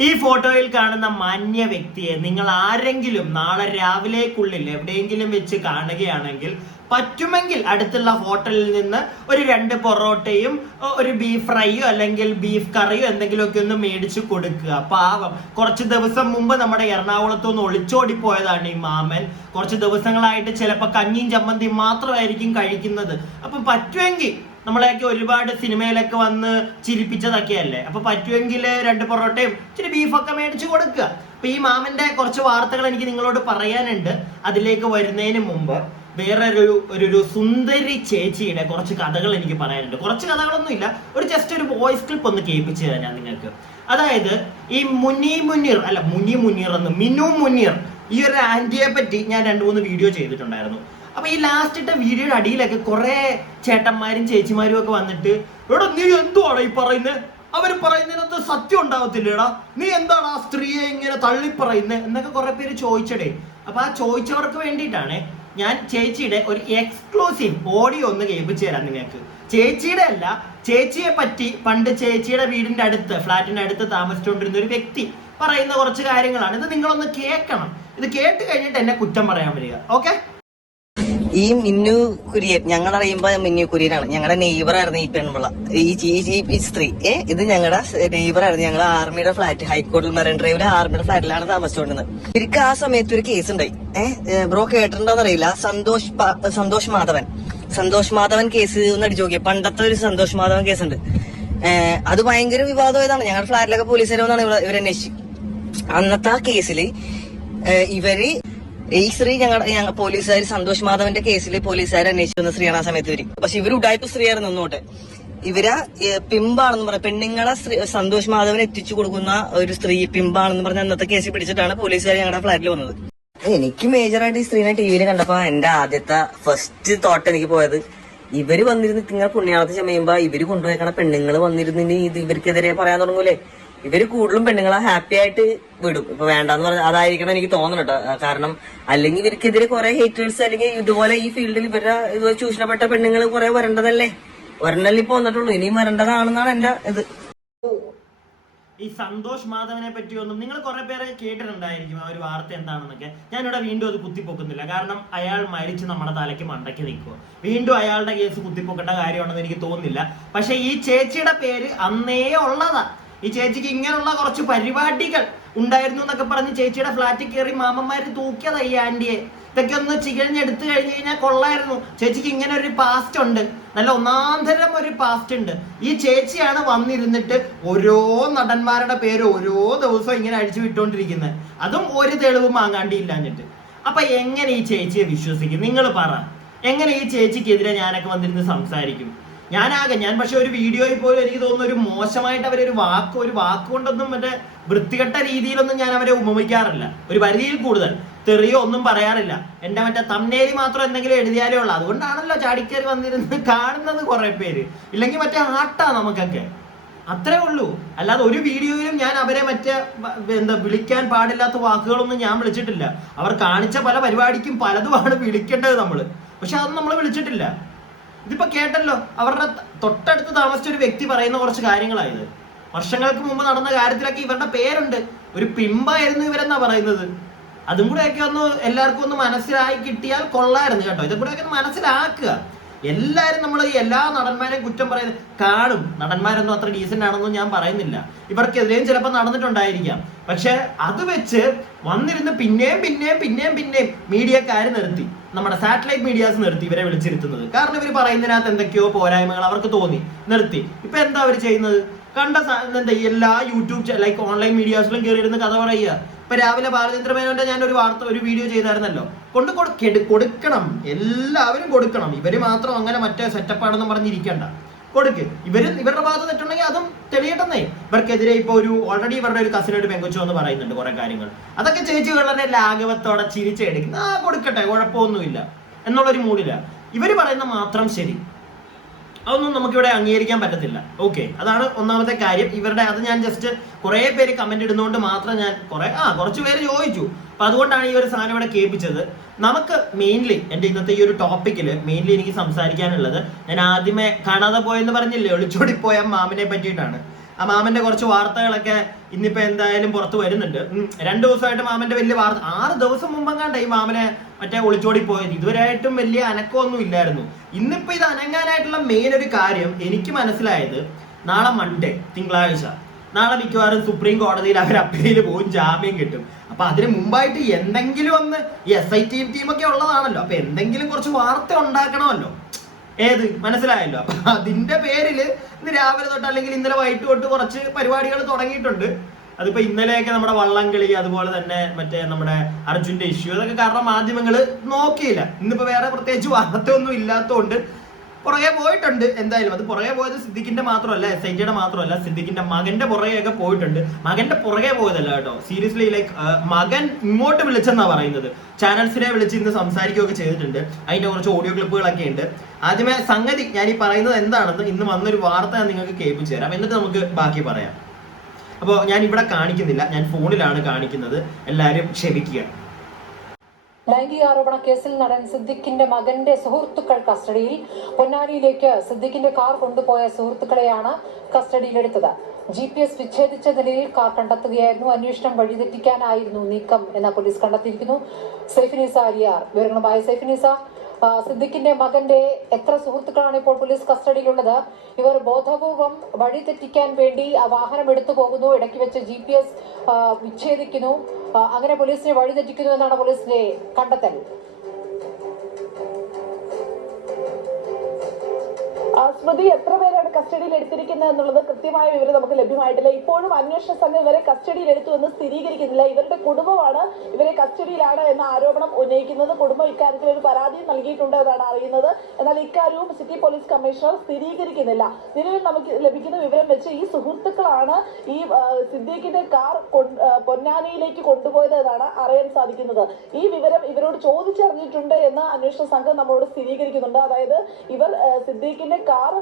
ഈ ഫോട്ടോയിൽ കാണുന്ന മാന്യ വ്യക്തിയെ നിങ്ങൾ ആരെങ്കിലും നാളെ രാവിലേക്കുള്ളിൽ എവിടെയെങ്കിലും വെച്ച് കാണുകയാണെങ്കിൽ പറ്റുമെങ്കിൽ അടുത്തുള്ള ഹോട്ടലിൽ നിന്ന് ഒരു 2 പൊറോട്ടയും ഒരു ബീഫ് ഫ്രൈയോ അല്ലെങ്കിൽ ബീഫ് കറിയോ എന്തെങ്കിലുമൊക്കെ ഒന്ന് മേടിച്ച് കൊടുക്കുക. പാവം, കുറച്ച് ദിവസം മുമ്പ് നമ്മുടെ എറണാകുളത്തു നിന്ന് ഒളിച്ചോടി പോയതാണ് ഈ മാമൻ. കുറച്ച് ദിവസങ്ങളായിട്ട് ചിലപ്പോൾ കഞ്ഞിയും ചമ്മന്തിയും മാത്രമായിരിക്കും കഴിക്കുന്നത്. അപ്പൊ പറ്റുമെങ്കിൽ നമ്മളെയൊക്കെ ഒരുപാട് സിനിമയിലൊക്കെ വന്ന് ചിരിപ്പിച്ചതൊക്കെയല്ലേ, അപ്പൊ പറ്റുമെങ്കിൽ 2 പൊറോട്ടയും ഇച്ചിരി ബീഫൊക്കെ മേടിച്ചു കൊടുക്കുക. അപ്പൊ ഈ മാമന്റെ കുറച്ച് വാർത്തകൾ എനിക്ക് നിങ്ങളോട് പറയാനുണ്ട്. അതിലേക്ക് വരുന്നതിന് മുമ്പ് വേറെ ഒരു സുന്ദരി ചേച്ചിയുടെ കുറച്ച് കഥകൾ എനിക്ക് പറയാനുണ്ട്. കുറച്ച് കഥകളൊന്നും ഇല്ല, ജസ്റ്റ് ഒരു വോയിസ് ക്ലിപ്പ് ഒന്ന് കേൾപ്പിച്ചു തരാം ഞാൻ നിങ്ങൾക്ക്. അതായത് ഈ മിനു മുനീർ, ഈ ഒരു ആന്റിയെ പറ്റി ഞാൻ 2-3 വീഡിയോ ചെയ്തിട്ടുണ്ടായിരുന്നു. അപ്പൊ ഈ ലാസ്റ്റ് ഇട്ട വീഡിയോയുടെ അടിയിലൊക്കെ കുറെ ചേട്ടന്മാരും ചേച്ചിമാരും ഒക്കെ വന്നിട്ട്, എടാ നീ എന്തുവാണ് ഈ പറയുന്നത്, അവര് പറയുന്നതിനകത്ത് സത്യം ഉണ്ടാവത്തില്ലേടാ, നീ എന്താണ് ആ സ്ത്രീയെ ഇങ്ങനെ തള്ളി പറയുന്നത് എന്നൊക്കെ കുറെ പേര് ചോദിച്ചടേ. അപ്പൊ ആ ചോദിച്ചവർക്ക് വേണ്ടിയിട്ടാണ് ഞാൻ ചേച്ചിയുടെ ഒരു എക്സ്ക്ലൂസീവ് ഓഡിയോ ഒന്ന് കേൾപ്പിച്ചു തരാം നിങ്ങൾക്ക്. ചേച്ചിയുടെ അല്ല, ചേച്ചിയെ പറ്റി പണ്ട് ചേച്ചിയുടെ വീടിന്റെ അടുത്ത്, ഫ്ലാറ്റിന്റെ അടുത്ത് താമസിച്ചുകൊണ്ടിരുന്ന ഒരു വ്യക്തി പറയുന്ന കുറച്ച് കാര്യങ്ങളാണ്. ഇത് നിങ്ങളൊന്ന് കേൾക്കണം. ഇത് കേട്ട് കഴിഞ്ഞിട്ട് എന്നെ കുറ്റം പറയാൻ വരിക. ഓക്കെ. ഈ മിന്നു കുര്യൻ, ഞങ്ങൾ അറിയുമ്പോ മിന്നു കുര്യനാണ്. ഞങ്ങളുടെ നെയ്ബറായിരുന്നു ഈ പെൺപിള്ള, ഈ സ്ത്രീ. ഇത് ഞങ്ങളുടെ നെയ്ബറായിരുന്നു. ഞങ്ങൾ ആർമിയുടെ ഫ്ലാറ്റ്, ഹൈക്കോടതി മെറൈൻ ഡ്രൈവിലെ ആർമിയുടെ ഫ്ലാറ്റിലാണ് താമസിച്ചുകൊണ്ടിരുന്നത്. ഇവർക്ക് ആ സമയത്ത് ഒരു കേസ് ഉണ്ടായി. ബ്രോ കേട്ടിട്ടുണ്ടോന്ന് അറിയില്ല. സന്തോഷ് മാധവൻ കേസ് ഒന്ന് അടിച്ചു നോക്കിയ, പണ്ടത്തെ ഒരു സന്തോഷ് മാധവൻ കേസ് ഉണ്ട്. അത് ഭയങ്കര വിവാദമായതാണ്. ഞങ്ങളുടെ ഫ്ലാറ്റിലൊക്കെ പോലീസുകാർ വന്നാണ് ഇവരന്വേഷിച്ചു. അന്നത്തെ ആ കേസില് ഈ സ്ത്രീ ഞങ്ങളുടെ പോലീസുകാർ സന്തോഷ് മാധവന്റെ കേസിൽ പോലീസുകാർ അന്വേഷിച്ചു വന്ന സ്ത്രീയാണ് ആ സമയത്ത് ഇവര്. പക്ഷെ ഇവര് ഉടായ്പ സ്ത്രീയായിരുന്നു നിന്നോട്ടെ. ഇവരാ പിമ്പാണെന്ന് പറയാം, പെണ്ണുങ്ങളെ സന്തോഷ് മാധവന് എത്തിച്ചു കൊടുക്കുന്ന ഒരു സ്ത്രീ പിമ്പാണെന്ന് പറഞ്ഞ അന്നത്തെ കേസിൽ പിടിച്ചിട്ടാണ് പോലീസുകാർ ഞങ്ങളുടെ ഫ്ലാറ്റിൽ വന്നത്. എനിക്ക് മേജറായിട്ട് ഈ സ്ത്രീനെ ടിവിയിൽ കണ്ടപ്പോ എന്റെ ആദ്യത്തെ ഫസ്റ്റ് തോട്ട് എനിക്ക് പോയത്, ഇവര് വന്നിരുന്ന് നിങ്ങൾ പുണ്യാളത്ത് ചമയുമ്പോ ഇവര് കൊണ്ടുപോയിക്കണ പെണ്ണുങ്ങൾ വന്നിരുന്നിന് ഇത് ഇവർക്കെതിരെ പറയാൻ തുടങ്ങൂലേ. ഇവര് കൂടുതലും പെണ്ണുങ്ങളെ ഹാപ്പി ആയിട്ട് വിടും. ഇപ്പൊ വേണ്ടെന്ന് പറഞ്ഞാൽ അതായിരിക്കണം എനിക്ക് തോന്നണട്ടോ. കാരണം അല്ലെങ്കിൽ ഇവർക്കെതിരെ കുറെ ഹേറ്റേഴ്സ്, അല്ലെങ്കിൽ ഇതുപോലെ ഈ ഫീൽഡിൽ ഇവരുടെ ഇതുപോലെ ചൂഷണപ്പെട്ട പെണ്ണുങ്ങൾ കുറെ വരേണ്ടതല്ലേ. ഒരെണ്ണല്ലേ ഇപ്പൊ വന്നിട്ടുള്ളൂ, ഇനിയും വരേണ്ടതാണെന്നാണ് എന്റെ ഇത്. ഈ സന്തോഷ് മാധവനെ പറ്റിയൊന്നും നിങ്ങൾ കുറെ പേരെ കേട്ടിട്ടുണ്ടായിരിക്കും ആ ഒരു വാർത്ത എന്താണെന്നൊക്കെ. ഞാനിവിടെ വീണ്ടും അത് കുത്തിപ്പൊക്കുന്നില്ല, കാരണം അയാൾ മരിച്ച് നമ്മുടെ തലയ്ക്ക് മണ്ടയ്ക്ക് നിൽക്കുക. വീണ്ടും അയാളുടെ കേസ് കുത്തിപ്പൊക്കേണ്ട കാര്യമാണെന്ന് എനിക്ക് തോന്നുന്നില്ല. പക്ഷെ ഈ ചേച്ചിയുടെ പേര് അന്നേ ഉള്ളതാ. ഈ ചേച്ചിക്ക് ഇങ്ങനെയുള്ള കുറച്ച് പരിപാടികൾ ഉണ്ടായിരുന്നു എന്നൊക്കെ പറഞ്ഞ് ചേച്ചിയുടെ ഫ്ലാറ്റിൽ കയറി മാമന്മാര് തൂക്കിയതാ ഈ ആന്റിയെ. ഇതൊക്കെ ഒന്ന് ചികഞ്ഞെടുത്തു കഴിഞ്ഞു കഴിഞ്ഞാൽ കൊള്ളായിരുന്നു. ചേച്ചിക്ക് ഇങ്ങനെ ഒരു പാസ്റ്റ് ഉണ്ട്, നല്ല ഒന്നാന്തരം ഒരു പാസ്റ്റ് ഉണ്ട്. ഈ ചേച്ചിയാണ് വന്നിരുന്നിട്ട് ഓരോ നടന്മാരുടെ പേര് ഓരോ ദിവസവും ഇങ്ങനെ അഴിച്ചു വിട്ടോണ്ടിരിക്കുന്നത്, അതും ഒരു തെളിവും വാങ്ങാണ്ടിയില്ലാഞ്ഞിട്ട്. അപ്പൊ എങ്ങനെ ഈ ചേച്ചിയെ വിശ്വസിക്കും? നിങ്ങൾ പറ, എങ്ങനെ ഈ ചേച്ചിക്കെതിരെ ഞാനൊക്കെ വന്നിരുന്ന് സംസാരിക്കും? ഞാൻ പക്ഷെ ഒരു വീഡിയോയിൽ പോലും എനിക്ക് തോന്നുന്നു ഒരു മോശമായിട്ട് അവരൊരു വാക്ക് കൊണ്ടൊന്നും മറ്റേ വൃത്തികെട്ട രീതിയിലൊന്നും ഞാൻ അവരെ ഉപമിക്കാറില്ല. ഒരു പരിധിയിൽ കൂടുതൽ തെറിയോ ഒന്നും പറയാറില്ല. എന്റെ മറ്റേ തംബ്നെയിലിൽ മാത്രം എന്തെങ്കിലും എഴുതിയാലേ ഉള്ളൂ. അതുകൊണ്ടാണല്ലോ ചാടിക്കേറി വന്നിരുന്ന് കാണുന്നത് കുറെ പേര്. ഇല്ലെങ്കിൽ മറ്റേ ആട്ടാ നമുക്കൊക്കെ, അത്രേ ഉള്ളൂ. അല്ലാതെ ഒരു വീഡിയോയിലും ഞാൻ അവരെ മറ്റേ വിളിക്കാൻ പാടില്ലാത്ത വാക്കുകളൊന്നും ഞാൻ വിളിച്ചിട്ടില്ല. അവർ കാണിച്ച പല പരിപാടിക്കും പലതുമാണ് വിളിക്കേണ്ടത് നമ്മള്, പക്ഷെ അതൊന്നും നമ്മൾ വിളിച്ചിട്ടില്ല. ഇതിപ്പോ കേട്ടല്ലോ, അവരുടെ തൊട്ടടുത്ത് താമസിച്ച ഒരു വ്യക്തി പറയുന്ന കുറച്ച് കാര്യങ്ങളായത്. വർഷങ്ങൾക്ക് മുമ്പ് നടന്ന കാര്യത്തിലൊക്കെ ഇവരുടെ പേരുണ്ട്. ഒരു പിമ്പായിരുന്നു ഇവരെന്നാ പറയുന്നത്. അതും കൂടെയൊക്കെ ഒന്ന് എല്ലാവർക്കും ഒന്ന് മനസ്സിലായി കിട്ടിയാൽ കൊള്ളായിരുന്നു കേട്ടോ. ഇതും കൂടെയൊക്കെ ഒന്ന് മനസ്സിലാക്കുക. എല്ലാവരും നമ്മൾ എല്ലാ നടന്മാരെയും കുറ്റം പറയുന്നത് കാണും. നടന്മാരൊന്നും അത്ര ഡീസന്റ് ആണെന്നും ഞാൻ പറയുന്നില്ല. ഇവർക്കെതിരെയും ചിലപ്പോൾ നടന്നിട്ടുണ്ടായിരിക്കാം. പക്ഷെ അത് വെച്ച് വന്നിരുന്ന് പിന്നെയും മീഡിയക്കാര് നിർത്തി, നമ്മുടെ സാറ്റലൈറ്റ് മീഡിയാസ് നിർത്തി ഇവരെ വിളിച്ചിരുത്തുന്നത്. കാരണം ഇവർ പറയുന്നതിനകത്ത് എന്തൊക്കെയോ പോരായ്മകൾ അവർക്ക് തോന്നി, നിർത്തി. ഇപ്പൊ എന്താ അവർ ചെയ്യുന്നത്? കണ്ട എന്താ എല്ലാ യൂട്യൂബ് ലൈക്ക് ഓൺലൈൻ മീഡിയാസിലും കയറിയിരുന്ന് കഥ പറയുക. ഇപ്പൊ രാവിലെ ബാലചന്ദ്ര മേനോന്റെ ഞാൻ ഒരു വീഡിയോ ചെയ്തായിരുന്നല്ലോ. കൊടുക്കണം, എല്ലാവരും കൊടുക്കണം. ഇവര് മാത്രം അങ്ങനെ മറ്റേ സെറ്റപ്പാണെന്ന് പറഞ്ഞിരിക്കണ്ട, കൊടുക്ക്. ഇവരുടെ ഭാഗത്ത് തെറ്റുണ്ടെങ്കിൽ അതും തെളിയട്ടെന്നേ. ഇവർക്കെതിരെ ഇപ്പൊ ഓൾറെഡി ഇവരുടെ ഒരു കസിനോട് പെങ്കൊച്ചു എന്ന് പറയുന്നുണ്ട് കുറെ കാര്യങ്ങൾ. അതൊക്കെ ചേച്ചി വളരെ ലാഘവത്തോടെ ചിരിച്ചെടുക്കുന്ന കൊടുക്കട്ടെ, കുഴപ്പമൊന്നുമില്ല എന്നുള്ളൊരു മൂഡില്ല. ഇവര് പറയുന്ന മാത്രം ശരി, അതൊന്നും നമുക്കിവിടെ അംഗീകരിക്കാൻ പറ്റത്തില്ല. ഓക്കെ, അതാണ് ഒന്നാമത്തെ കാര്യം. അത് ഞാൻ ജസ്റ്റ് കുറെ പേര് കമന്റ് ഇടുന്നതുകൊണ്ട് മാത്രം ഞാൻ കുറച്ച് പേര് ചോദിച്ചു. അപ്പൊ അതുകൊണ്ടാണ് ഈ ഒരു സാധനം ഇവിടെ കേൾപ്പിച്ചത്. നമുക്ക് മെയിൻലി എന്റെ ഇന്നത്തെ ഈ ഒരു ടോപ്പിക്കില് മെയിൻലി എനിക്ക് സംസാരിക്കാനുള്ളത്, ഞാൻ ആദ്യമേ കാണാതെ പോയെന്ന് പറഞ്ഞില്ലേ, ഒളിച്ചോടി പോയ മാമിനെ പറ്റിയിട്ടാണ്. ആ മാമന്റെ കുറച്ച് വാർത്തകളൊക്കെ ഇന്നിപ്പോ എന്തായാലും പുറത്ത് വരുന്നുണ്ട്. 2 ദിവസമായിട്ട് മാമന്റെ വലിയ വാർത്ത, 6 ദിവസം മുമ്പെങ്ങാണ്ട ഈ മാമനെ മറ്റേ ഒളിച്ചോടി പോയത്. ഇതുവരെയായിട്ടും വലിയ അനക്കമൊന്നും ഇല്ലായിരുന്നു. ഇന്നിപ്പോ ഇത് അനങ്ങാനായിട്ടുള്ള മെയിൻ ഒരു കാര്യം എനിക്ക് മനസ്സിലായത്, നാളെ മൺഡേ തിങ്കളാഴ്ച, നാളെ മിക്കവാറും സുപ്രീം കോടതിയിൽ അവർ അപ്പീൽ പോകും, ജാമ്യം കിട്ടും. അപ്പൊ അതിന് മുമ്പായിട്ട് എന്തെങ്കിലും ഒന്ന്, ഈ SIT ടീമൊക്കെ ഉള്ളതാണല്ലോ, അപ്പൊ എന്തെങ്കിലും കുറച്ച് വാർത്ത ഉണ്ടാക്കണമല്ലോ. ഏത് മനസ്സിലായല്ലോ. അപ്പൊ അതിന്റെ പേരില് ഇന്ന് രാവിലെ തൊട്ട് അല്ലെങ്കിൽ ഇന്നലെ വൈകിട്ട് തൊട്ട് കുറച്ച് പരിപാടികൾ തുടങ്ങിയിട്ടുണ്ട്. അതിപ്പോ ഇന്നലെയൊക്കെ നമ്മുടെ വള്ളംകളി, അതുപോലെ തന്നെ മറ്റേ നമ്മുടെ അർജുന്റെ ഇഷ്യൂ, അതൊക്കെ കാരണം മാധ്യമങ്ങൾ നോക്കിയില്ല. ഇന്നിപ്പോ വേറെ പ്രത്യേകിച്ച് വാർത്ത ഒന്നും ഇല്ലാത്തതുകൊണ്ട് പുറകെ പോയിട്ടുണ്ട്. എന്തായാലും അത് പുറകെ പോയത് സിദ്ദിഖിന്റെ മാത്രമല്ല, SITയുടെ മാത്രമല്ല, സിദ്ദിഖിന്റെ മകന്റെ പുറകെയൊക്കെ പോയിട്ടുണ്ട്. മകന്റെ പുറകെ പോയതല്ല കേട്ടോ, സീരിയസ്ലി. ലൈക്ക് മകൻ ഇങ്ങോട്ട് വിളിച്ചെന്നാ പറയുന്നത്. ചാനൽസിനെ വിളിച്ച് ഇന്ന് സംസാരിക്കുകയൊക്കെ ചെയ്തിട്ടുണ്ട്. അതിന്റെ കുറച്ച് ഓഡിയോ ക്ലിപ്പുകളൊക്കെ ഉണ്ട്. ആദ്യമേ സംഗതി ഞാൻ ഈ പറയുന്നത് എന്താണെന്ന് ഇന്ന് വന്നൊരു വാർത്ത ഞാൻ നിങ്ങൾക്ക് കേൾപ്പിച്ചു തരാം, എന്നിട്ട് നമുക്ക് ബാക്കി പറയാം. അപ്പോൾ ഞാൻ ഇവിടെ കാണിക്കുന്നില്ല, ഞാൻ ഫോണിലാണ് കാണിക്കുന്നത്, എല്ലാവരും ക്ഷമിക്കുക. ലൈംഗികാരോപണ കേസിൽ നടൻ സിദ്ദിഖിന്റെ മകന്റെ സുഹൃത്തുക്കൾ കസ്റ്റഡിയിൽ. പൊന്നാനിയിലേക്ക് സിദ്ദിഖിന്റെ കാർ കൊണ്ടുപോയ സുഹൃത്തുക്കളെയാണ് കസ്റ്റഡിയിലെടുത്തത്. GPS വിച്ഛേദിച്ച നിലയിൽ കാർ കണ്ടെത്തുകയായിരുന്നു. അന്വേഷണം വഴിതെറ്റിക്കാനായിരുന്നു നീക്കം എന്ന് പോലീസ് കണ്ടെത്തിയിരിക്കുന്നു. സൈഫിനിസ അലിയാർ വിവരങ്ങളുമായി. സൈഫിനിസ, സിദ്ദിഖിന്റെ മകന്റെ എത്ര സുഹൃത്തുക്കളാണ് ഇപ്പോൾ പോലീസ് കസ്റ്റഡിയിലുള്ളത്? ഇവർ ബോധപൂർവം വഴി തെറ്റിക്കാൻ വേണ്ടി വാഹനം എടുത്തു പോകുന്നു, ഇടയ്ക്ക് വെച്ച് GPS വിച്ഛേദിക്കുന്നു, അങ്ങനെ പോലീസിനെ വഴി തെറ്റിക്കുന്നു എന്നാണ് പോലീസിന്റെ കണ്ടെത്തൽ. സ്മൃതി, എത്ര പേരാണ് കസ്റ്റഡിയിൽ എടുത്തിരിക്കുന്നത് എന്നുള്ളത് കൃത്യമായ വിവരം നമുക്ക് ലഭ്യമായിട്ടില്ല. ഇപ്പോഴും അന്വേഷണ സംഘം ഇവരെ കസ്റ്റഡിയിൽ എടുത്തു എന്ന് സ്ഥിരീകരിക്കുന്നില്ല. ഇവരുടെ കുടുംബമാണ് ഇവരെ കസ്റ്റഡിയിലാണ് എന്ന ആരോപണം ഉന്നയിക്കുന്നത്. കുടുംബം ഇക്കാര്യത്തിൽ ഒരു പരാതി നൽകിയിട്ടുണ്ട് എന്നാണ് അറിയുന്നത്. എന്നാൽ ഇക്കാര്യവും സിറ്റി പോലീസ് കമ്മീഷണർ സ്ഥിരീകരിക്കുന്നില്ല. നിലവിൽ നമുക്ക് ലഭിക്കുന്ന വിവരം വെച്ച് ഈ സുഹൃത്തുക്കളാണ് ഈ സിദ്ദീഖിന്റെ കാർ പൊന്നാനിയിലേക്ക് കൊണ്ടുപോയത് എന്നാണ് അറിയാൻ സാധിക്കുന്നത്. ഈ വിവരം ഇവരോട് ചോദിച്ചറിഞ്ഞിട്ടുണ്ട് എന്ന് അന്വേഷണ സംഘം നമ്മളോട് സ്ഥിരീകരിക്കുന്നുണ്ട്. അതായത് ഇവർ സിദ്ദീഖിന്റെ കാർ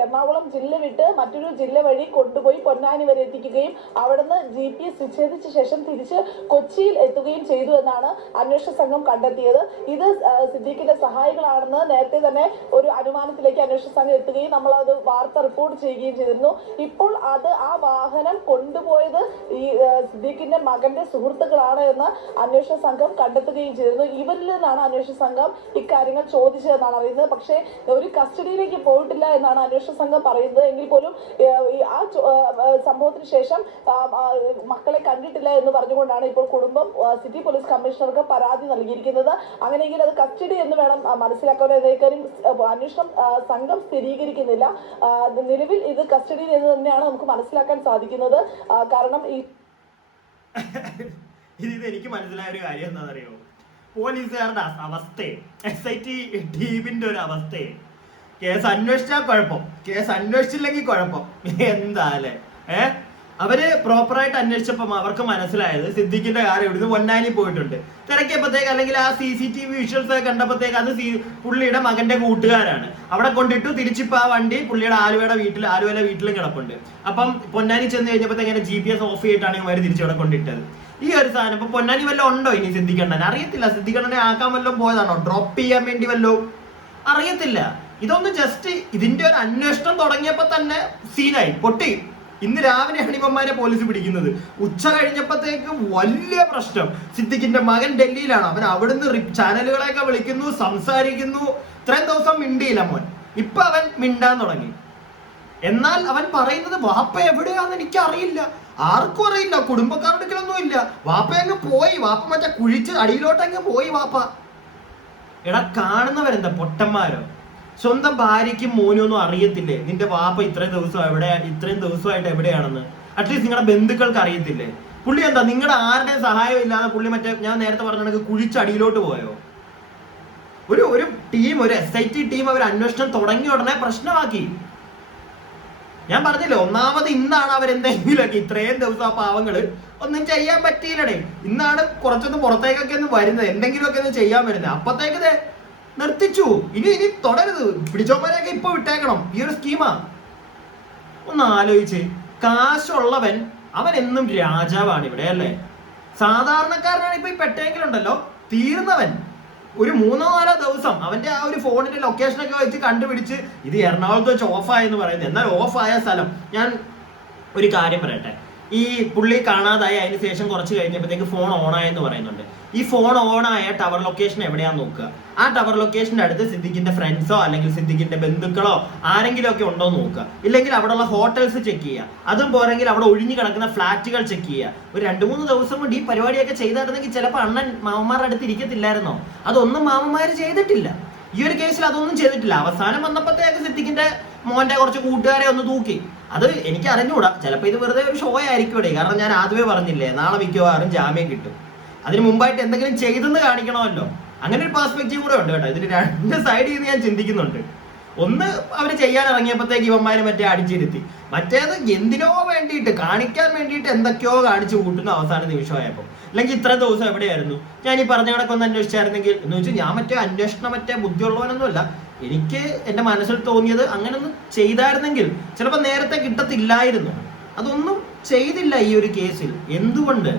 എറണാകുളം ജില്ല വിട്ട് മറ്റൊരു ജില്ല വഴി കൊണ്ടുപോയി പൊന്നാനി വരെ എത്തിക്കുകയും അവിടുന്ന് GPS വിച്ഛേദിച്ച ശേഷം തിരിച്ച് കൊച്ചിയിൽ എത്തുകയും ചെയ്തു എന്നാണ് അന്വേഷണ സംഘം കണ്ടെത്തിയത്. ഇത് സിദ്ദീഖിന്റെ സഹായികളാണെന്ന് നേരത്തെ തന്നെ ഒരു അനുമാനത്തിലേക്ക് അന്വേഷണ സംഘം എത്തുകയും നമ്മൾ അത് വാർത്ത റിപ്പോർട്ട് ചെയ്യുകയും ചെയ്തിരുന്നു. ഇപ്പോൾ ആ വാഹനം കൊണ്ടുപോയത് ഈ സിദ്ദീഖിന്റെ മകന്റെ സുഹൃത്തുക്കളാണ് എന്ന് അന്വേഷണ സംഘം കണ്ടെത്തുകയും ചെയ്തിരുന്നു. ഇവരിൽ നിന്നാണ് അന്വേഷണ സംഘം ഇക്കാര്യങ്ങൾ ചോദിച്ചതെന്നാണ് അറിയുന്നത്. പക്ഷേ ഒരു കസ്റ്റഡിയിലേക്ക് പോയിട്ടില്ല എന്നാണ് അന്വേഷണ സംഘം പറയുന്നത്. എങ്കിൽ പോലും ആ സംഭവത്തിന് ശേഷം മക്കളെ കണ്ടിട്ടില്ല എന്ന് പറഞ്ഞുകൊണ്ടാണ് ഇപ്പോൾ കുടുംബം സിറ്റി പോലീസ് കമ്മീഷണർക്ക് പരാതി നൽകിയിരിക്കുന്നത്. അങ്ങനെയെങ്കിൽ അത് കസ്റ്റഡി എന്ന് വേണം മനസ്സിലാക്കാൻ. ഇക്കാര്യം അന്വേഷണം സംഘം സ്ഥിരീകരിക്കുന്നില്ല. നിലവിൽ ഇത് കസ്റ്റഡിയിൽ എന്ന് തന്നെയാണ് നമുക്ക് മനസ്സിലാക്കാൻ സാധിക്കുന്നത്. കാരണം ഇത് എനിക്ക് മനസ്സിലായ ഒരു കാര്യം എന്താണെന്നറിയോ, പോലീസുകാരുടെ അവസ്ഥയെ, SIT ടീമിന്റെ ഒരു അവസ്ഥയെ. കേസ് അന്വേഷിച്ചാൽ കുഴപ്പം, കേസ് അന്വേഷിച്ചില്ലെങ്കിൽ കുഴപ്പം. എന്താല്ലേ അവര് പ്രോപ്പറായിട്ട് അന്വേഷിച്ചപ്പം അവർക്ക് മനസ്സിലായത് സിദ്ദിഖിന്റെ കാർ ഇവിടുന്ന് പൊന്നാനി പോയിട്ടുണ്ട്. തിരക്കിയപ്പോഴത്തേക്ക് അല്ലെങ്കിൽ ആ CCTV വിഷ്വൽസ് ഒക്കെ കണ്ടപ്പോഴത്തേക്ക് അത് പുള്ളിയുടെ മകന്റെ കൂട്ടുകാരാണ്. അവിടെ കൊണ്ടിട്ടു. തിരിച്ചിപ്പോ ആ വണ്ടി പുള്ളിയുടെ ആലുവയിലെ വീട്ടിലും കിടപ്പുണ്ട്. അപ്പം പൊന്നാനി ചെന്ന് കഴിഞ്ഞപ്പോഴത്തേക്ക് GPS ഓഫ് ചെയ്തിട്ടാണ് ഇവർ തിരിച്ചവിടെ കൊണ്ടിട്ടത്. ഈ ഒരു സാധനം ഇപ്പൊ പൊന്നാനി വല്ലതും ഉണ്ടോ ഇനി സിദ്ദിഖണ്ണൻ? അറിയത്തില്ല. സിദ്ദിഖണ്ണനെ ആക്കാൻ വല്ലതും പോയതാണോ? ഡ്രോപ്പ് ചെയ്യാൻ വേണ്ടി വല്ലോ? അറിയത്തില്ല. ഇതൊന്ന് ജസ്റ്റ് ഇതിന്റെ ഒരു അന്വേഷണം തുടങ്ങിയപ്പോ തന്നെ സീനായി, പൊട്ടി. ഇന്ന് രാവിലെയാണ് ഇവന്മാരെ പോലീസ് പിടിക്കുന്നത്. ഉച്ച കഴിഞ്ഞപ്പോഴത്തേക്ക് വലിയ പ്രശ്നം. സിദ്ദിഖിന്റെ മകൻ ഡൽഹിയിലാണ്. അവൻ അവിടുന്ന് ചാനലുകളെയൊക്കെ വിളിക്കുന്നു, സംസാരിക്കുന്നു. ഇത്രയും ദിവസം മിണ്ടിയില്ല മോൻ. ഇപ്പൊ അവൻ മിണ്ടാൻ തുടങ്ങി. എന്നാൽ അവൻ പറയുന്നത് വാപ്പ എവിടെയാന്ന് എനിക്ക് അറിയില്ല, ആർക്കും അറിയില്ല, കുടുംബക്കാരുടെ അടുക്കലൊന്നും ഇല്ല. വാപ്പ അങ്ങ് പോയി, വാപ്പ മറ്റേ കുഴിച്ച് അടിയിലോട്ടങ്ങ് പോയി വാപ്പ. എടാ, കാണുന്നവരെന്താ പൊട്ടന്മാരോ? സ്വന്തം ഭാര്യയ്ക്കും മോനും ഒന്നും അറിയത്തില്ലേ നിന്റെ വാപ്പ ഇത്രയും ദിവസമായിട്ട് എവിടെയാണെന്ന്? അറ്റ്ലീസ്റ്റ് നിങ്ങളുടെ ബന്ധുക്കൾക്ക് അറിയത്തില്ലേ? പുള്ളി എന്താ നിങ്ങളുടെ ആരുടെയും സഹായം ഇല്ലാതെ പുള്ളി മറ്റേ ഞാൻ നേരത്തെ പറഞ്ഞ കുഴിച്ചടിയിലോട്ട് പോയോ? ഒരു ടീം, ഒരു SIT ടീം അവർ അന്വേഷണം തുടങ്ങിയ ഉടനെ പ്രശ്നമാക്കി. ഞാൻ പറഞ്ഞില്ലേ, ഒന്നാമത് ഇന്നാണ് അവരെന്തെങ്കിലുമൊക്കെ ഇത്രയും ദിവസം ആ പാവങ്ങള് ഒന്നും ചെയ്യാൻ പറ്റിയില്ലടേ. ഇന്നാണ് കുറച്ചൊന്ന് പുറത്തേക്കൊക്കെ ഒന്ന് വരുന്നത്, എന്തെങ്കിലുമൊക്കെ ഒന്ന് ചെയ്യാൻ വരുന്നത്. അപ്പത്തേക്ക് നിർത്തിച്ചു. ഇനി തുടരുത്. പിടിച്ചോമാരെയൊക്കെ ഇപ്പൊ വിട്ടേക്കണം. ഈ ഒരു സ്കീമാ. ഒന്ന് ആലോചിച്ച്. കാശുള്ളവൻ അവൻ എന്നും രാജാവാണ് ഇവിടെ, അല്ലേ? സാധാരണക്കാരനാണ് ഇപ്പൊ ഈ പെട്ടെങ്കിലുണ്ടല്ലോ തീർന്നവൻ. ഒരു 3-4 ദിവസം അവന്റെ ആ ഒരു ഫോണിന്റെ ലൊക്കേഷനൊക്കെ വെച്ച് കണ്ടുപിടിച്ച് ഇത് എറണാകുളത്ത് വെച്ച് ഓഫായെന്ന് പറയുന്നത്. എന്നാൽ ഓഫായ സ്ഥലം ഞാൻ ഒരു കാര്യം പറയട്ടെ, ഈ പുള്ളി കാണാതായി അതിന് ശേഷം കുറച്ച് കഴിഞ്ഞപ്പോഴത്തേക്ക് ഫോൺ ഓണായെന്ന് പറയുന്നുണ്ട്. ഈ ഫോൺ ഓണായ ടവർ ലൊക്കേഷൻ എവിടെയാന്ന് നോക്കുക. ആ ടവർ ലൊക്കേഷന്റെ അടുത്ത് സിദ്ദിഖിന്റെ ഫ്രണ്ട്സോ അല്ലെങ്കിൽ സിദ്ദിഖിന്റെ ബന്ധുക്കളോ ആരെങ്കിലും ഒക്കെ ഉണ്ടോ നോക്കുക. ഇല്ലെങ്കിൽ അവിടെയുള്ള ഹോട്ടൽസ് ചെക്ക് ചെയ്യുക. അതും പോരെങ്കിൽ അവിടെ ഒഴിഞ്ഞു കിടക്കുന്ന ഫ്ലാറ്റുകൾ ചെക്ക് ചെയ്യുക. ഒരു 2-3 ദിവസം കൊണ്ട് ഈ പരിപാടിയൊക്കെ ചെയ്തിരുന്നെങ്കിൽ ചിലപ്പോൾ അണ്ണൻ മാമന്മാരുടെ അടുത്ത് ഇരിക്കത്തില്ലായിരുന്നോ? അതൊന്നും മാമന്മാര് ചെയ്തിട്ടില്ല. ഈ ഒരു കേസിൽ അതൊന്നും ചെയ്തിട്ടില്ല. അവസാനം വന്നപ്പോഴത്തേക്ക് സിദ്ദിഖിന്റെ മോന്റെ കുറച്ച് കൂട്ടുകാരെ ഒന്ന് തൂക്കി. അത് എനിക്ക് അറിഞ്ഞുകൂടാ, ചിലപ്പോൾ ഇത് വെറുതെ ഒരു ഷോ ആയിരിക്കും ഇവിടെ. കാരണം ഞാൻ ആദ്യമേ പറഞ്ഞില്ലേ, നാളെ മിക്കവാറും ജാമ്യം കിട്ടും. അതിന് മുമ്പായിട്ട് എന്തെങ്കിലും ചെയ്തെന്ന് കാണിക്കണമല്ലോ. അങ്ങനെ ഒരു പെർസ്പെക്റ്റീവ് കൂടെ ഉണ്ട് കേട്ടോ. ഇതിന് 2 സൈഡ് ചെയ്ത് ഞാൻ ചിന്തിക്കുന്നുണ്ട്. ഒന്ന് അവർ ചെയ്യാൻ ഇറങ്ങിയപ്പോഴത്തേക്ക് ഇവന്മാര് മറ്റേ അടിച്ചിരുത്തി, മറ്റേത് എന്തിനോ വേണ്ടിയിട്ട് കാണിക്കാൻ വേണ്ടിയിട്ട് എന്തൊക്കെയോ കാണിച്ചു കൂട്ടുന്ന അവസാന നിമിഷമായപ്പോൾ. അല്ലെങ്കിൽ ഇത്ര ദിവസം എവിടെയായിരുന്നു? ഞാൻ ഈ പറഞ്ഞ കണക്ക് ഒന്ന് അന്വേഷിച്ചായിരുന്നെങ്കിൽ എന്ന് വെച്ചാൽ ഞാൻ മറ്റേ അന്വേഷണം മറ്റേ ബുദ്ധിയുള്ളവനൊന്നുമല്ല. എനിക്ക് എൻ്റെ മനസ്സിൽ തോന്നിയത് അങ്ങനെ ഒന്ന് ചെയ്തായിരുന്നെങ്കിൽ ചിലപ്പോൾ നേരത്തെ കിട്ടത്തില്ലായിരുന്നു. അതൊന്നും ചെയ്തില്ല ഈ ഒരു കേസിൽ. എന്തുകൊണ്ട്?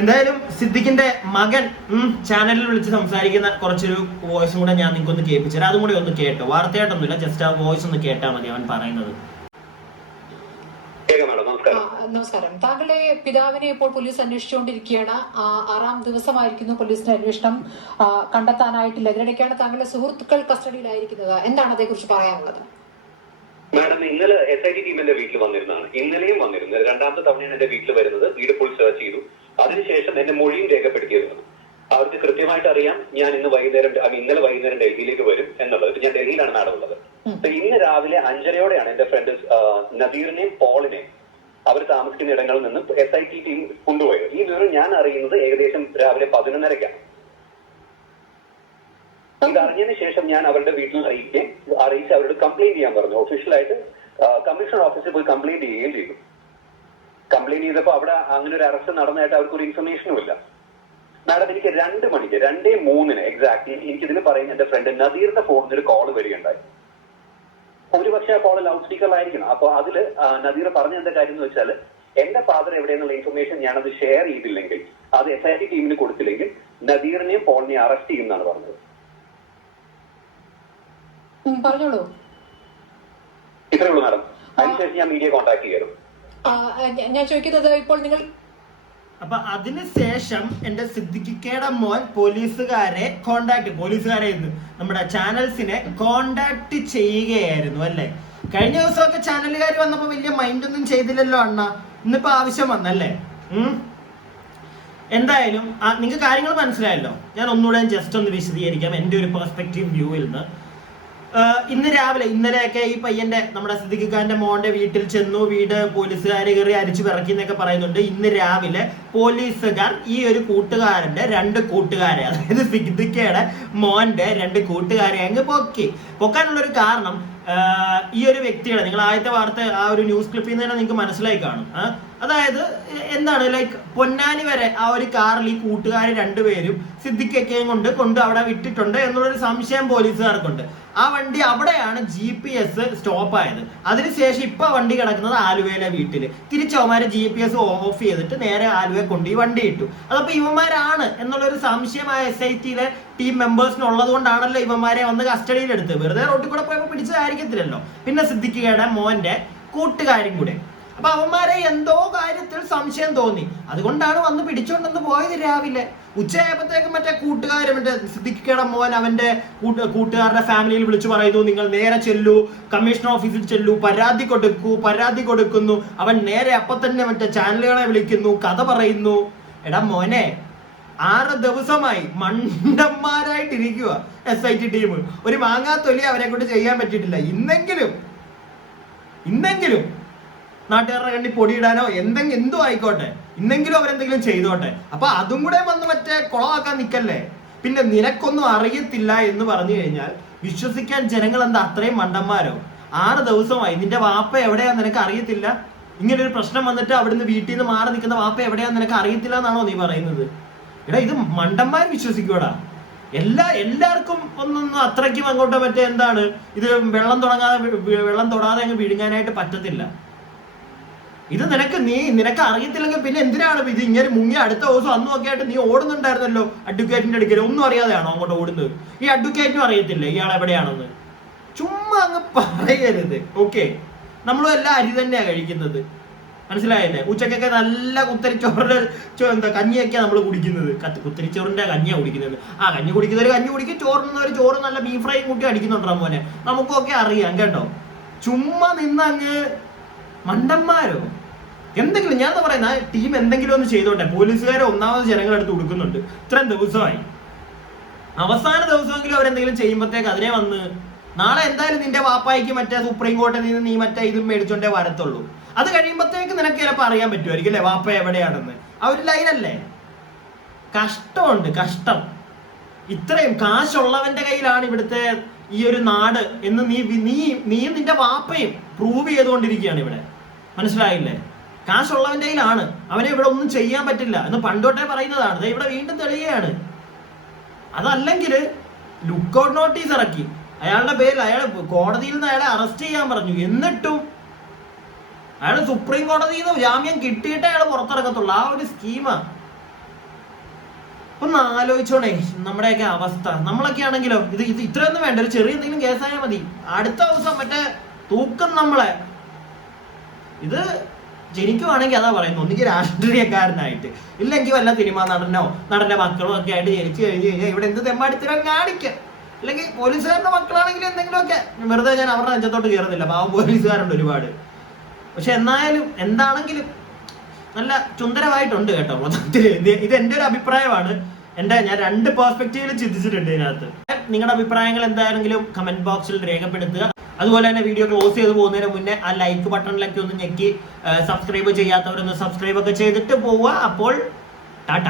എന്തായാലും സിദ്ദിഖിന്റെ മകൻ ചാനലിൽ വിളിച്ച് സംസാരിക്കുന്ന കുറച്ചൊരു വോയിസും കൂടെ ഞാൻ നിങ്ങൾക്ക് ഒന്ന് കേൾപ്പിച്ചു തരാം. അതും കൂടെ ഒന്ന് കേട്ടോ. വാർത്തയായിട്ടൊന്നുമില്ല, ജസ്റ്റ് ആ വോയിസ് ഒന്ന് കേട്ടാൽ മതി അവൻ പറയുന്നത്. നമസ്കാരം. താങ്കളുടെ പിതാവിനെ ഇപ്പോൾ പോലീസ് അന്വേഷിച്ചുകൊണ്ടിരിക്കുകയാണ്. 6ാം ദിവസമായിരിക്കുന്നു പോലീസിന്റെ അന്വേഷണം. കണ്ടെത്താനായിട്ടില്ല. ഇതിനിടയ്ക്കാണ് താങ്കളുടെ സുഹൃത്തുക്കൾ കസ്റ്റഡിയിലായിരിക്കുന്നത്. എന്താണ് അതേക്കുറിച്ച് പറയാനുള്ളത്? മാഡം, ഇന്നലെ SIT ടീമിന്റെ വീട്ടിൽ വന്നിരുന്നതാണ്. ഇന്നലെയും വന്നിരുന്നത്. 2ാമത്തെ തവണയാണ് എന്റെ വീട്ടിൽ വരുന്നത്. വീട് ഫുൾ സെർച്ച് ചെയ്തു. അതിനുശേഷം എന്റെ മൊഴിയും രേഖപ്പെടുത്തിയിരുന്നു. അവർക്ക് കൃത്യമായിട്ട് അറിയാം ഞാൻ ഇന്നലെ വൈകുന്നേരം ഡൽഹിയിലേക്ക് വരും എന്നുള്ളത്. ഞാൻ ഡൽഹിയിലാണ് മാഡം ഉള്ളത്. ഇന്ന് രാവിലെ 5:30 എന്റെ ഫ്രണ്ട് നദീറിനെയും പോളിനെയും അവർ താമസിക്കുന്ന ഇടങ്ങളിൽ നിന്ന് SIT ടീം കൊണ്ടുപോയത്. ഈ വിവരം ഞാൻ അറിയുന്നത് ഏകദേശം രാവിലെ 11:30 ഇതറിഞ്ഞതിന് ശേഷം ഞാൻ അവരുടെ വീട്ടിൽ അറിയിച്ച് അവരോട് കംപ്ലൈന്റ് ചെയ്യാൻ പറഞ്ഞു. ഒഫീഷ്യലായിട്ട് കമ്മീഷണർ ഓഫീസിൽ പോയി കംപ്ലൈന്റ് ചെയ്യുകയും ചെയ്തു. കംപ്ലൈന്റ് ചെയ്തപ്പോൾ അവിടെ അങ്ങനെ ഒരു അറസ്റ്റ് നടന്നതായിട്ട് അവർക്കൊരു ഇൻഫർമേഷനും ഇല്ല. മാഡം, എനിക്ക് 2 മണിക്ക് 2:03 എക്സാക്ട്ലി എനിക്കിതിൽ പറയുന്ന എന്റെ ഫ്രണ്ട് നദീറിന്റെ ഫോണിൽ ഒരു കോൾ വരികയുണ്ടായി. ഒരുപക്ഷെ ആ കോൾ ലൗഡ് സ്പീക്കറിലായിരിക്കണം. അപ്പൊ അതില് നദീർ പറഞ്ഞ എന്താ കാര്യം എന്ന് വെച്ചാൽ, എന്റെ ഫാദർ എവിടെയെന്നുള്ള ഇൻഫർമേഷൻ ഞാനത് ഷെയർ ചെയ്തില്ലെങ്കിൽ, അത് SIT ടീമിന് കൊടുത്തില്ലെങ്കിൽ നദീറിനെയും പോളിനെയും അറസ്റ്റ് ചെയ്യുമെന്നാണ് പറഞ്ഞത്. പറഞ്ഞോളൂ. ഇത്രേ ഉള്ളൂ മാഡം. അതിനുശേഷം ഞാൻ മീഡിയ കോൺടാക്ട് ചെയ്യാറ്. ഞാൻ ചോദിക്കുന്നത് ഇപ്പോൾ നിങ്ങൾ അപ്പൊ അതിനുശേഷം എന്റെ സിദ്ദിഖിക്കയുടെ മോൻ പോലീസുകാരെ നമ്മുടെ ചാനൽസിനെ കോണ്ടാക്ട് ചെയ്യുകയായിരുന്നു അല്ലേ? കഴിഞ്ഞ ദിവസമൊക്കെ ചാനലുകാർ വന്നപ്പോ വലിയ മൈൻഡ് ഒന്നും ചെയ്തില്ലല്ലോ അണ്ണ. ഇന്നിപ്പോ ആവശ്യം വന്നല്ലേ? എന്തായാലും നിങ്ങൾക്ക് കാര്യങ്ങൾ മനസ്സിലായല്ലോ. ഞാൻ ഒന്നുകൂടെ ജസ്റ്റ് ഒന്ന് വിശദീകരിക്കാം എന്റെ ഒരു പെർസ്പെക്റ്റീവ് വ്യൂവിൽ നിന്ന്. ഇന്ന് രാവിലെ ഇന്നലെയൊക്കെ ഈ പയ്യന്റെ നമ്മുടെ സിദ്ദിഖ് ഖാന്റെ മോന്റെ വീട്ടിൽ ചെന്നു. വീട് പോലീസുകാർ കയറി അരിച്ചു പിറക്കി എന്നൊക്കെ പറയുന്നുണ്ട്. ഇന്ന് രാവിലെ പോലീസുകാർ ഈ ഒരു കൂട്ടുകാരന്റെ 2 കൂട്ടുകാരെ, അതായത് സിദ്ദിഖയുടെ മോന്റെ 2 കൂട്ടുകാരെ അങ്ങ് പൊക്കാനുള്ളൊരു കാരണം ഈ ഒരു വ്യക്തിയുടെ, നിങ്ങൾ ആദ്യത്തെ വാർത്ത ആ ഒരു ന്യൂസ് ക്ലിപ്പിൽ നിന്ന് തന്നെ നിങ്ങൾക്ക് മനസ്സിലായി കാണും. അതായത് എന്താണ്, ലൈക്ക് പൊന്നാനി വരെ ആ ഒരു കാറിൽ ഈ കൂട്ടുകാർ 2 പേരും സിദ്ദിഖൊക്കെയും കൊണ്ട് അവിടെ വിട്ടിട്ടുണ്ട് എന്നുള്ളൊരു സംശയം പോലീസുകാർക്കുണ്ട്. ആ വണ്ടി അവിടെയാണ് GPS സ്റ്റോപ്പ് ആയത്. അതിനുശേഷം ഇപ്പൊ വണ്ടി കിടക്കുന്നത് ആലുവയിലെ വീട്ടില്. തിരിച്ചവന്മാര് GPS ഓഫ് ചെയ്തിട്ട് നേരെ ആലുവ കൊണ്ട് ഈ വണ്ടി ഇട്ടു. അതപ്പോ ഇവന്മാരാണ് എന്നുള്ളൊരു സംശയമായ SITയിലെ ടീം മെമ്പേഴ്സിനുള്ളത് കൊണ്ടാണല്ലോ ഇവന്മാരെ വന്ന് കസ്റ്റഡിയിൽ എടുത്ത്. വെറുതെ റോട്ടിൽ കൂടെ പോയപ്പോ പിടിച്ചതായിരിക്കത്തില്ലല്ലോ. പിന്നെ സിദ്ദിഖയുടെ മോന്റെ കൂട്ടുകാരും കൂടെ. അപ്പൊ അവന്മാരെ എന്തോ കാര്യത്തിൽ സംശയം തോന്നി. അതുകൊണ്ടാണ് വന്ന് പിടിച്ചോണ്ടെന്ന് പോയത് രാവിലെ. ഉച്ചയായപ്പോഴത്തേക്കും മറ്റേ കൂട്ടുകാർ, മറ്റേ സിദ്ദിഖയുടെ മോൻ അവന്റെ കൂട്ടുകാരുടെ ഫാമിലിയിൽ വിളിച്ചു പറയുന്നു, നിങ്ങൾ നേരെ ചെല്ലൂ, കമ്മീഷണർ ഓഫീസിൽ ചെല്ലൂ, പരാതി കൊടുക്കുന്നു. അവൻ നേരെ അപ്പൊ തന്നെ മറ്റേ ചാനലുകളെ വിളിക്കുന്നു, കഥ പറയുന്നു. എടാ മോനെ, 6 ദിവസമായി മണ്ടന്മാരായിട്ടിരിക്കുക SIT ടീം. ഒരു മാങ്ങാത്തൊലി അവരെ കൊണ്ട് ചെയ്യാൻ പറ്റിയിട്ടില്ല. ഇന്നെങ്കിലും നാട്ടുകാരുടെ കണ്ടി പൊടിയിടാനോ എന്തോ ആയിക്കോട്ടെ, ഇന്നെങ്കിലും അവരെന്തെങ്കിലും ചെയ്തോട്ടെ. അപ്പൊ അതും കൂടെ വന്ന് മറ്റേ കുളമാക്കാൻ നിക്കല്ലേ. പിന്നെ നിനക്കൊന്നും അറിയത്തില്ല എന്ന് പറഞ്ഞു കഴിഞ്ഞാൽ വിശ്വസിക്കാൻ ജനങ്ങൾ എന്താ അത്രയും മണ്ടന്മാരോ? 6 ദിവസമായി നിന്റെ വാപ്പ എവിടെയാന്ന് നിനക്ക് അറിയത്തില്ല? ഇങ്ങനെ ഒരു പ്രശ്നം വന്നിട്ട് അവിടുന്ന് വീട്ടിൽ നിന്ന് മാറി നിൽക്കുന്ന വാപ്പ എവിടെയാന്ന് നിനക്ക് അറിയത്തില്ല എന്നാണോ നീ പറയുന്നത്? എടാ, ഇത് മണ്ടന്മാർ വിശ്വസിക്കൂടാ. എല്ലാവർക്കും ഒന്നൊന്നും അത്രയ്ക്കും അങ്ങോട്ടോ മറ്റേ എന്താണ് ഇത് വെള്ളം തൊടാതെ അങ്ങ് വിഴുങ്ങാനായിട്ട് പറ്റത്തില്ല. ഇത് നിനക്ക് അറിയത്തില്ലെങ്കിൽ പിന്നെ എന്തിനാണ് ഇത് ഇങ്ങനെ മുങ്ങി അടുത്ത ദിവസം അന്നും ഒക്കെ ആയിട്ട് നീ ഓടുന്നുണ്ടായിരുന്നല്ലോ അഡ്വക്കേറ്റിന്റെ അടുക്കൽ. ഒന്നും അറിയാതെയാണോ അങ്ങോട്ട് ഓടുന്നത്? ഈ അഡ്വക്കേറ്റിനും അറിയത്തില്ല ഇയാൾ എവിടെയാണെന്ന്. ചുമ്മാ അങ്ങ് പറയരുത്. ഓക്കെ, നമ്മളും എല്ലാം അരി തന്നെയാണ് കഴിക്കുന്നത്, മനസ്സിലായില്ലേ? ഉച്ചക്കൊക്കെ നല്ല കുത്തരിച്ചോറിന്റെ കഞ്ഞിയൊക്കെയാണ് നമ്മൾ കുടിക്കുന്നത്. കുത്തരിച്ചോറിന്റെ കഞ്ഞിയാണ് കുടിക്കുന്നത്. ആ കഞ്ഞി കുടിക്കുന്നവർ കഞ്ഞി കുടിക്കും, ചോറുന്നവർ ചോറ് നല്ല ബീഫ് ഫ്രൈ കൂട്ടി അടിക്കുന്നുണ്ടോ മോനെ, നമുക്കൊക്കെ അറിയാം കേട്ടോ. ചുമ്മാ നിന്നങ്ങ് മണ്ടന്മാരോ എന്തെങ്കിലും. ഞാൻ പറയുന്ന ടീം എന്തെങ്കിലും ഒന്ന് ചെയ്തോട്ടെ. പോലീസുകാരെ ഒന്നാമത് ജനങ്ങളെടുത്ത് കൊടുക്കുന്നുണ്ട് ഇത്രയും ദിവസമായി. അവസാന ദിവസമെങ്കിലും അവരെന്തെങ്കിലും ചെയ്യുമ്പോഴത്തേക്ക് അതിനെ വന്ന് നാളെ എന്തായാലും നിന്റെ വാപ്പായിക്ക് മറ്റേ സുപ്രീം കോടതിയിൽ നിന്ന് നീ മറ്റേ ഇതും മേടിച്ചോണ്ടേ വരത്തുള്ളൂ. അത് കഴിയുമ്പോഴത്തേക്ക് നിനക്ക് ചിലപ്പോൾ അറിയാൻ പറ്റുമായിരിക്കും അല്ലേ വാപ്പ എവിടെയാണെന്ന്. ആ ഒരു ലൈനല്ലേ. കഷ്ടമുണ്ട്, കഷ്ടം. ഇത്രയും കാശുള്ളവന്റെ കയ്യിലാണ് ഇവിടുത്തെ ഈ ഒരു നാട് എന്ന് നീയും നിന്റെ വാപ്പയും പ്രൂവ് ചെയ്തുകൊണ്ടിരിക്കുകയാണ് ഇവിടെ, മനസ്സിലായില്ലേ? കാശുള്ളവന്റെ കയ്യിലാണ്, അവനെ ഇവിടെ ഒന്നും ചെയ്യാൻ പറ്റില്ല എന്ന് പണ്ടോട്ടേ പറയുന്നതാണ്. ഇവിടെ വീണ്ടും തെളിയുകയാണ്. അതല്ലെങ്കിൽ ലുക്ക് ഔട്ട് നോട്ടീസ് ഇറക്കി അയാളുടെ പേരിൽ. അയാൾ കോടതിയിൽ നിന്ന് അയാളെ അറസ്റ്റ് ചെയ്യാൻ പറഞ്ഞു. എന്നിട്ടും അയാൾ സുപ്രീം കോടതിയിൽ നിന്ന് ജാമ്യം കിട്ടിയിട്ടേ അയാൾ പുറത്തിറങ്ങത്തുള്ളൂ. ആ ഒരു സ്കീമാ. ഒന്ന് ആലോചിച്ചോണേ നമ്മുടെയൊക്കെ അവസ്ഥ. നമ്മളൊക്കെ ആണെങ്കിലോ ഇത് ഇത്രയൊന്നും വേണ്ട, ഒരു ചെറിയ എന്തെങ്കിലും കേസായാൽ മതി, അടുത്ത ദിവസം മറ്റേ തൂക്കം നമ്മളെ. ഇത് ജനിക്കുവാണെങ്കിൽ അതാ പറയുന്നു, ഒന്നുകിൽ രാഷ്ട്രീയക്കാരനായിട്ട്, ഇല്ലെങ്കിൽ വല്ല സിനിമാ നടന്റെ മക്കളും ഒക്കെ ആയിട്ട് ജനിച്ചു കഴിഞ്ഞു കഴിഞ്ഞാൽ ഇവിടെ എന്ത് തെമ്മാടിത്തരം കാണിക്കാം. അല്ലെങ്കിൽ പോലീസുകാരുടെ മക്കളാണെങ്കിൽ എന്തെങ്കിലുമൊക്കെ. വെറുതെ ഞാൻ അവരുടെ നെഞ്ചത്തോട്ട് കയറുന്നില്ല, പാവം പോലീസുകാരുണ്ട് ഒരുപാട്. പക്ഷെ എന്നായാലും എന്താണെങ്കിലും നല്ല ചുന്ദരമായിട്ടുണ്ട് കേട്ടോ മൊത്തത്തിൽ. ഇത് എൻ്റെ ഒരു അഭിപ്രായമാണ്. ഞാൻ രണ്ട് പെർസ്പെക്റ്റീവിൽ ചിന്തിച്ചിട്ടുണ്ട് ഇതിനകത്ത്. നിങ്ങളുടെ അഭിപ്രായങ്ങൾ എന്താണെങ്കിലും കമന്റ് ബോക്സിൽ രേഖപ്പെടുത്തുക. അതുപോലെ തന്നെ വീഡിയോ ക്ലോസ് ചെയ്ത് പോകുന്നതിന് മുന്നേ ആ ലൈക്ക് ബട്ടണിലൊക്കെ ഒന്ന് ഞെക്കി സബ്സ്ക്രൈബ് ചെയ്യാത്തവരൊന്ന് സബ്സ്ക്രൈബ് ഒക്കെ ചെയ്തിട്ട് പോവുക. അപ്പോൾ ടാറ്റ.